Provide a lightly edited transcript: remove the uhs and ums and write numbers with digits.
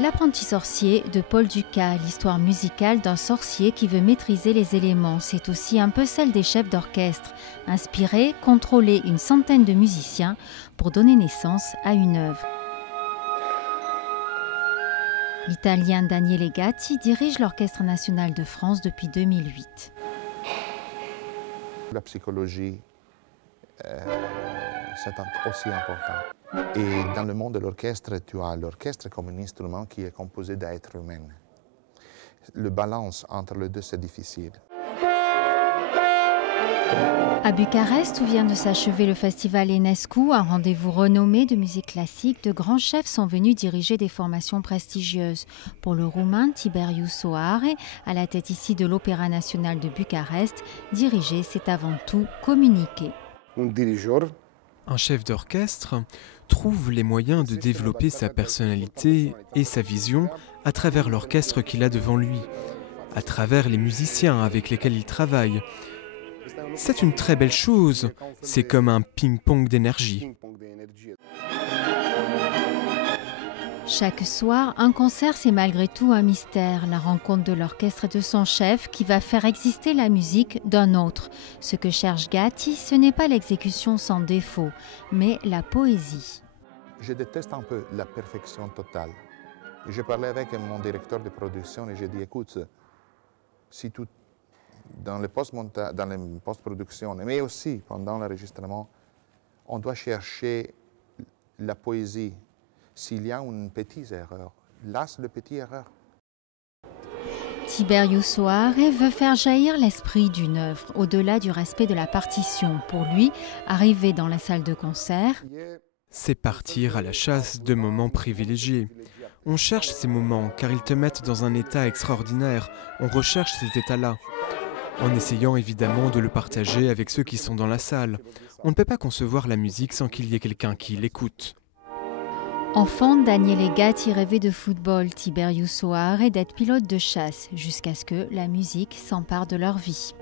L'apprenti sorcier de Paul Dukas, l'histoire musicale d'un sorcier qui veut maîtriser les éléments. C'est aussi un peu celle des chefs d'orchestre. Inspirer, contrôler une centaine de musiciens pour donner naissance à une œuvre. L'Italien Daniele Gatti dirige l'Orchestre national de France depuis 2008. La psychologie, c'est aussi important. Et dans le monde de l'orchestre, tu as l'orchestre comme un instrument qui est composé d'êtres humains. Le balance entre les deux, c'est difficile. À Bucarest, où vient de s'achever le festival Enescu, un rendez-vous renommé de musique classique, de grands chefs sont venus diriger des formations prestigieuses. Pour le Roumain Tiberiu Soare, à la tête ici de l'Opéra national de Bucarest, diriger, c'est avant tout communiquer. Un chef d'orchestre trouve les moyens de développer sa personnalité et sa vision à travers l'orchestre qu'il a devant lui, à travers les musiciens avec lesquels il travaille. C'est une très belle chose, c'est comme un ping-pong d'énergie. Chaque soir, un concert, c'est malgré tout un mystère, la rencontre de l'orchestre et de son chef qui va faire exister la musique d'un autre. Ce que cherche Gatti, ce n'est pas l'exécution sans défaut, mais la poésie. Je déteste un peu la perfection totale. J'ai parlé avec mon directeur de production et j'ai dit, écoute, si tout dans les post-production, mais aussi pendant l'enregistrement, on doit chercher la poésie. S'il y a une petite erreur, là c'est la petite erreur. Tiberiu Soare veut faire jaillir l'esprit d'une œuvre, au-delà du respect de la partition. Pour lui, arriver dans la salle de concert, c'est partir à la chasse de moments privilégiés. On cherche ces moments car ils te mettent dans un état extraordinaire. On recherche ces états-là, en essayant évidemment de le partager avec ceux qui sont dans la salle. On ne peut pas concevoir la musique sans qu'il y ait quelqu'un qui l'écoute. Enfant, Daniele Gatti rêvait de football, Tiberiu Soare d'être pilote de chasse, jusqu'à ce que la musique s'empare de leur vie.